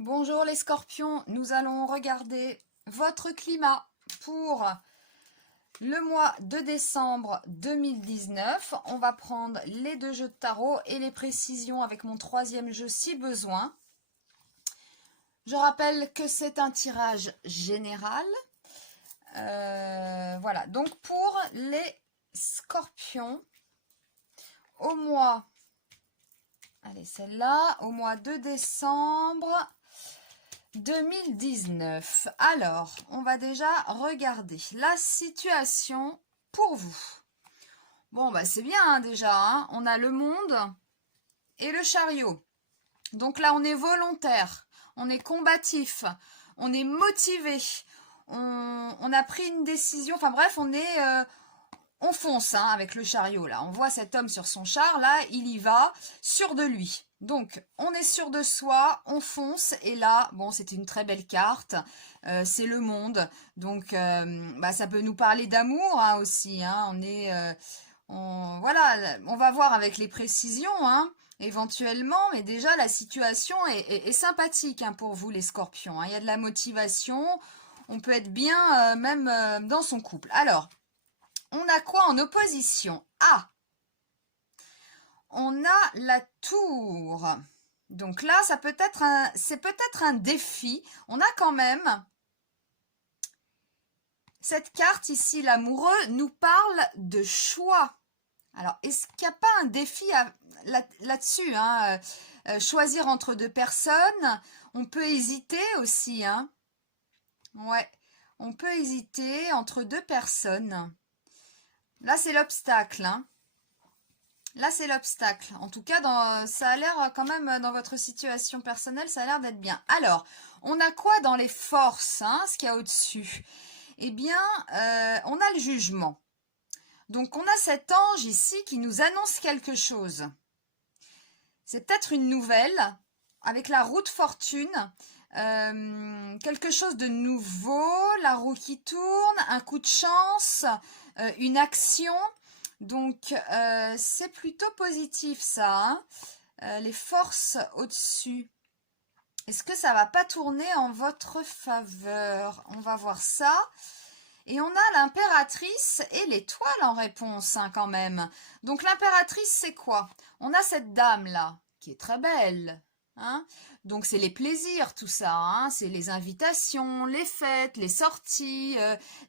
Bonjour les scorpions, nous allons regarder votre climat pour le mois de décembre 2019. On va prendre les deux jeux de tarot et les précisions avec mon troisième jeu si besoin. Je rappelle que c'est un tirage général. Voilà, donc pour les scorpions, au mois, allez celle-là, au mois de décembre 2019. Alors, on va déjà regarder la situation pour vous. Bon, bah c'est bien hein, déjà. Hein. On a le monde et le chariot. Donc là, on est volontaire, on est combatif, on est motivé, on a pris une décision. Enfin bref, on fonce hein, avec le chariot là. On voit cet homme sur son char là, il y va, sûr de lui. Donc, on est sûr de soi, on fonce, et là, bon, c'est une très belle carte, c'est le monde, donc bah, ça peut nous parler d'amour hein, aussi, hein. Voilà, on va voir avec les précisions, hein, éventuellement, mais déjà la situation est sympathique hein, pour vous les scorpions, hein. Il y a de la motivation, on peut être bien même dans son couple. Alors, on a quoi en opposition? Ah, on a la tour. Donc là, c'est peut-être un défi. On a quand même cette carte ici, l'amoureux, nous parle de choix. Alors, est-ce qu'il n'y a pas un défi là-dessus hein, choisir entre deux personnes, on peut hésiter aussi. Hein. Ouais, on peut hésiter entre deux personnes. Là, c'est l'obstacle. Hein. Là, c'est l'obstacle. En tout cas, ça a l'air quand même, dans votre situation personnelle, ça a l'air d'être bien. Alors, on a quoi dans les forces, hein, ce qu'il y a au-dessus? Eh bien, on a le jugement. Donc, on a cet ange ici qui nous annonce quelque chose. C'est peut-être une nouvelle, avec la roue de fortune, quelque chose de nouveau, la roue qui tourne, un coup de chance, une action. Donc, c'est plutôt positif ça, hein. Les forces au-dessus. Est-ce que ça va pas tourner en votre faveur? On va voir ça. Et on a l'impératrice et l'étoile en réponse, hein, quand même. Donc, l'impératrice, c'est quoi? On a cette dame-là, qui est très belle. Hein, donc c'est les plaisirs, tout ça, hein, c'est les invitations, les fêtes, les sorties,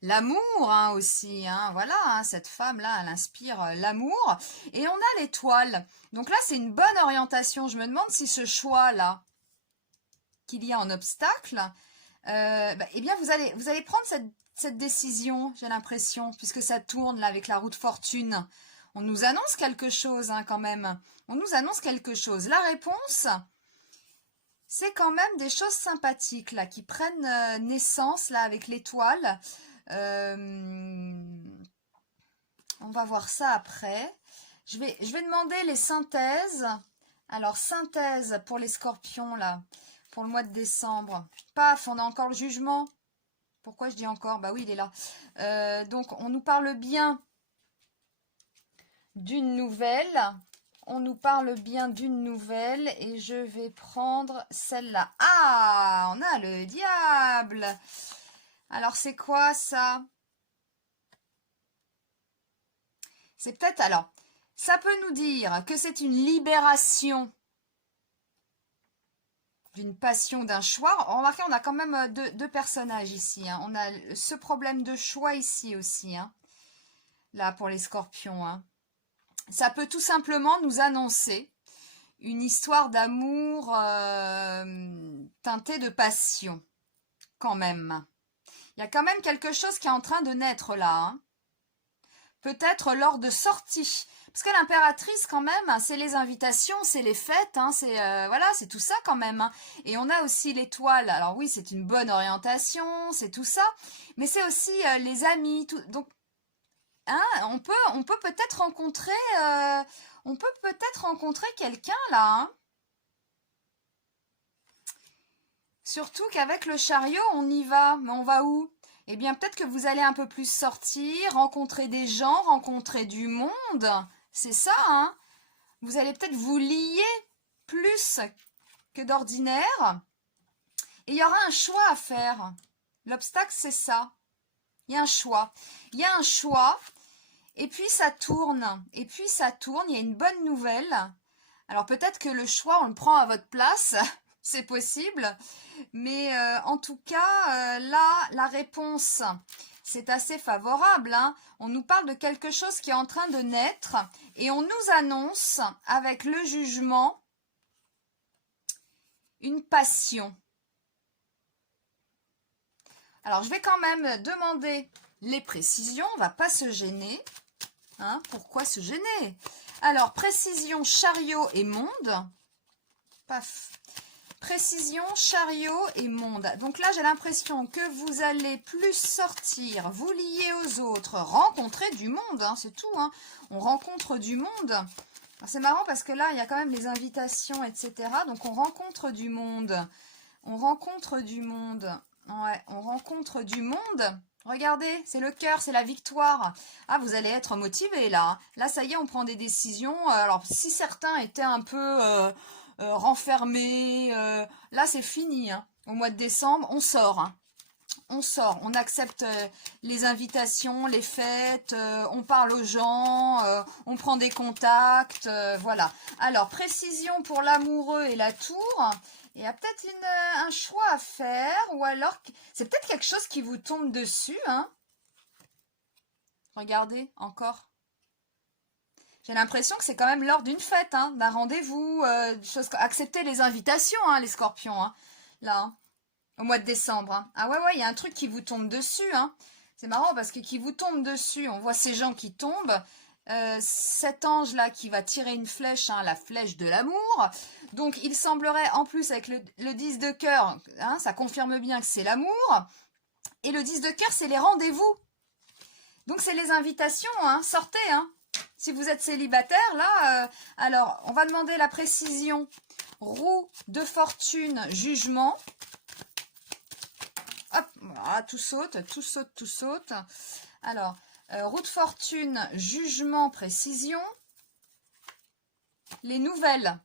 l'amour hein, aussi, hein, voilà, hein, cette femme-là, elle inspire l'amour. Et on a l'étoile, donc là c'est une bonne orientation. Je me demande si ce choix-là qu'il y a en obstacle, eh bien vous allez prendre cette décision, j'ai l'impression, puisque ça tourne là avec la roue de fortune. On nous annonce quelque chose hein, quand même, on nous annonce quelque chose. La réponse... c'est quand même des choses sympathiques là qui prennent naissance là avec l'étoile. On va voir ça après. Je vais demander les synthèses. Alors, synthèse pour les scorpions là, pour le mois de décembre. Paf, on a encore le jugement. Pourquoi je dis encore? Bah oui, il est là. Donc, on nous parle bien d'une nouvelle. On nous parle bien d'une nouvelle et je vais prendre celle-là. Ah, on a le diable. Alors, c'est quoi ça? C'est peut-être, alors, ça peut nous dire que c'est une libération d'une passion, d'un choix. Remarquez, on a quand même deux personnages ici. Hein. On a ce problème de choix ici aussi. Hein. Là, pour les scorpions. Hein. Ça peut tout simplement nous annoncer une histoire d'amour teintée de passion, quand même. Il y a quand même quelque chose qui est en train de naître là. Hein. Peut-être lors de sorties. Parce que l'impératrice, quand même, c'est les invitations, c'est les fêtes, hein, voilà, c'est tout ça quand même. Hein. Et on a aussi l'étoile. Alors oui, c'est une bonne orientation, c'est tout ça. Mais c'est aussi les amis. Donc, hein, on peut peut-être rencontrer... on peut peut-être rencontrer quelqu'un là, hein. Surtout qu'avec le chariot, on y va. Mais on va où? Eh bien, peut-être que vous allez un peu plus sortir, rencontrer des gens, rencontrer du monde. C'est ça, hein? Vous allez peut-être vous lier plus que d'ordinaire. Et il y aura un choix à faire. L'obstacle, c'est ça. Il y a un choix. Il y a un choix. Et puis ça tourne. Et puis ça tourne. Il y a une bonne nouvelle. Alors peut-être que le choix, on le prend à votre place. C'est possible. Mais en tout cas, là, la réponse, c'est assez favorable. Hein. On nous parle de quelque chose qui est en train de naître. Et on nous annonce, avec le jugement, une passion. Alors, je vais quand même demander les précisions. On ne va pas se gêner. Hein, pourquoi se gêner? Alors, précision, chariot et monde. Paf. Précision, chariot et monde. Donc là, j'ai l'impression que vous allez plus sortir, vous lier aux autres, rencontrer du monde. Hein, c'est tout. Hein. On rencontre du monde. C'est marrant parce que là, il y a quand même les invitations, etc. Donc, on rencontre du monde. On rencontre du monde. Ouais, on rencontre du monde. Regardez, c'est le cœur, c'est la victoire. Ah, vous allez être motivés là. Là, ça y est, on prend des décisions. Alors, si certains étaient un peu renfermés, là, c'est fini. Hein. Au mois de décembre, on sort. Hein. On sort, on accepte les invitations, les fêtes, on parle aux gens, on prend des contacts, voilà. Alors, précision pour l'amoureux et la tour. Il y a peut-être un choix à faire, ou alors, c'est peut-être quelque chose qui vous tombe dessus, hein. Regardez, encore. J'ai l'impression que c'est quand même lors d'une fête, hein, d'un rendez-vous, accepter les invitations, hein, les scorpions, hein, là, hein, au mois de décembre. Hein. Ah ouais, il y a un truc qui vous tombe dessus, hein. C'est marrant parce que qui vous tombe dessus, on voit ces gens qui tombent, cet ange-là qui va tirer une flèche, hein, la flèche de l'amour. Donc, il semblerait, en plus, avec le 10 de cœur, hein, ça confirme bien que c'est l'amour. Et le 10 de cœur, c'est les rendez-vous. Donc, c'est les invitations, hein, sortez, hein. Si vous êtes célibataire, là, alors, on va demander la précision. Roue de fortune, jugement. Hop, voilà, tout saute, tout saute, tout saute. Alors, roue de fortune, jugement, précision. Les nouvelles.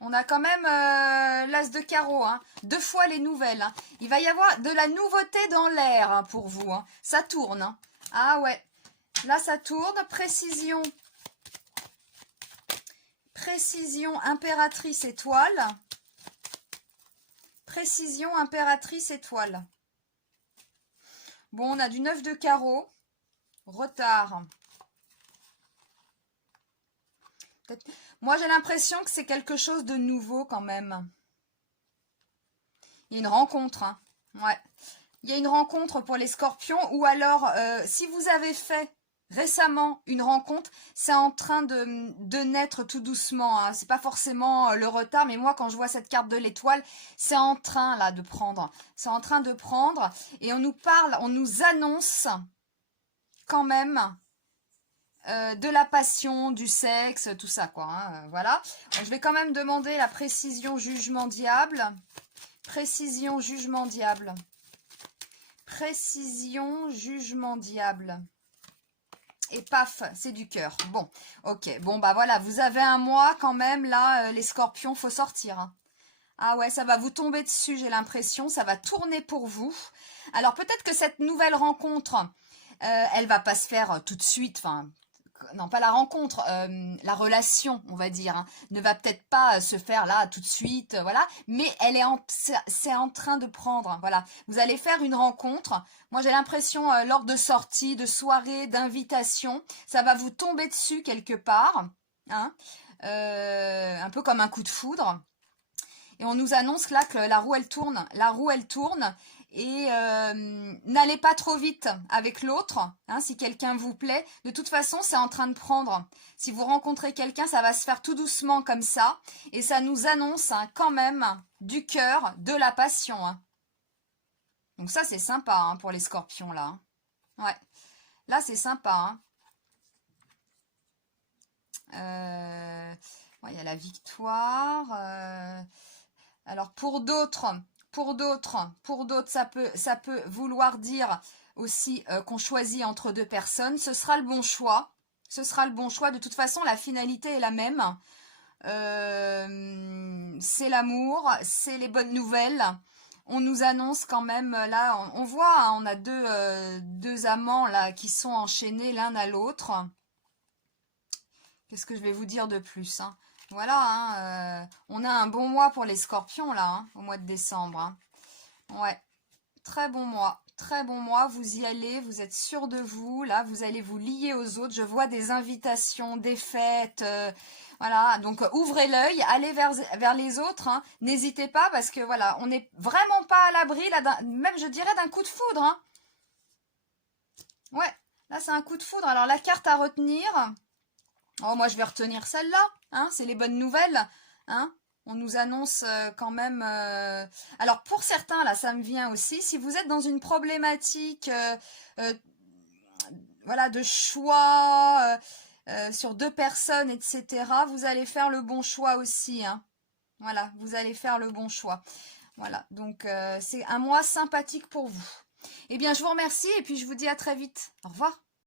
On a quand même l'as de carreau, hein. 2 fois les nouvelles. Hein. Il va y avoir de la nouveauté dans l'air hein, pour vous. Hein. Ça tourne. Hein. Ah ouais. Là, ça tourne. Précision. Précision, impératrice, étoile. Précision, impératrice, étoile. Bon, on a du 9 de carreau. Retard. Moi, j'ai l'impression que c'est quelque chose de nouveau quand même. Il y a une rencontre. Hein. Ouais. Il y a une rencontre pour les scorpions. Ou alors, si vous avez fait récemment une rencontre, c'est en train de naître tout doucement. Hein. C'est pas forcément le retard, mais moi, quand je vois cette carte de l'étoile, c'est en train là de prendre. C'est en train de prendre. Et on nous parle, on nous annonce quand même de la passion, du sexe, tout ça quoi. Hein, voilà. Donc, je vais quand même demander la précision jugement diable. Précision jugement diable. Précision jugement diable. Et paf, c'est du cœur. Bon, ok. Bon, bah voilà, vous avez un mois quand même, là, les scorpions, faut sortir. Hein. Ah ouais, ça va vous tomber dessus, j'ai l'impression. Ça va tourner pour vous. Alors, peut-être que cette nouvelle rencontre, elle va pas se faire tout de suite, enfin... Non, pas la rencontre, la relation, on va dire, hein, ne va peut-être pas se faire là tout de suite, voilà, mais c'est en train de prendre, hein, voilà. Vous allez faire une rencontre. Moi, j'ai l'impression, lors de sorties, de soirées, d'invitations, ça va vous tomber dessus quelque part, hein, un peu comme un coup de foudre. Et on nous annonce là que la roue, elle tourne. La roue, elle tourne. Et n'allez pas trop vite avec l'autre, hein, si quelqu'un vous plaît. De toute façon, c'est en train de prendre. Si vous rencontrez quelqu'un, ça va se faire tout doucement comme ça. Et ça nous annonce hein, quand même du cœur, de la passion. Hein. Donc ça, c'est sympa hein, pour les scorpions, là. Hein. Ouais, là, c'est sympa. Hein. Ouais, il y a la victoire. Alors, pour d'autres, ça peut vouloir dire aussi qu'on choisit entre 2 personnes. Ce sera le bon choix. Ce sera le bon choix. De toute façon, la finalité est la même. C'est l'amour, c'est les bonnes nouvelles. on nous annonce quand même, là, on voit, hein, on a deux amants là qui sont enchaînés l'un à l'autre. Qu'est-ce que je vais vous dire de plus, hein? Voilà, hein, on a un bon mois pour les scorpions là, hein, au mois de décembre. Hein. Ouais, très bon mois. Très bon mois, vous y allez, vous êtes sûr de vous, là, vous allez vous lier aux autres. Je vois des invitations, des fêtes, voilà. Donc, ouvrez l'œil, allez vers les autres, hein. N'hésitez pas parce que, voilà, on n'est vraiment pas à l'abri, là, même, je dirais, d'un coup de foudre, hein. Ouais, là, c'est un coup de foudre. Alors, la carte à retenir, oh, moi, je vais retenir celle-là, hein, c'est les bonnes nouvelles, hein. On nous annonce quand même... Alors, pour certains, là, ça me vient aussi. Si vous êtes dans une problématique euh, voilà, de choix sur deux personnes, etc., vous allez faire le bon choix aussi. Hein. Voilà, vous allez faire le bon choix. Voilà, donc c'est un mois sympathique pour vous. Eh bien, je vous remercie et puis je vous dis à très vite. Au revoir.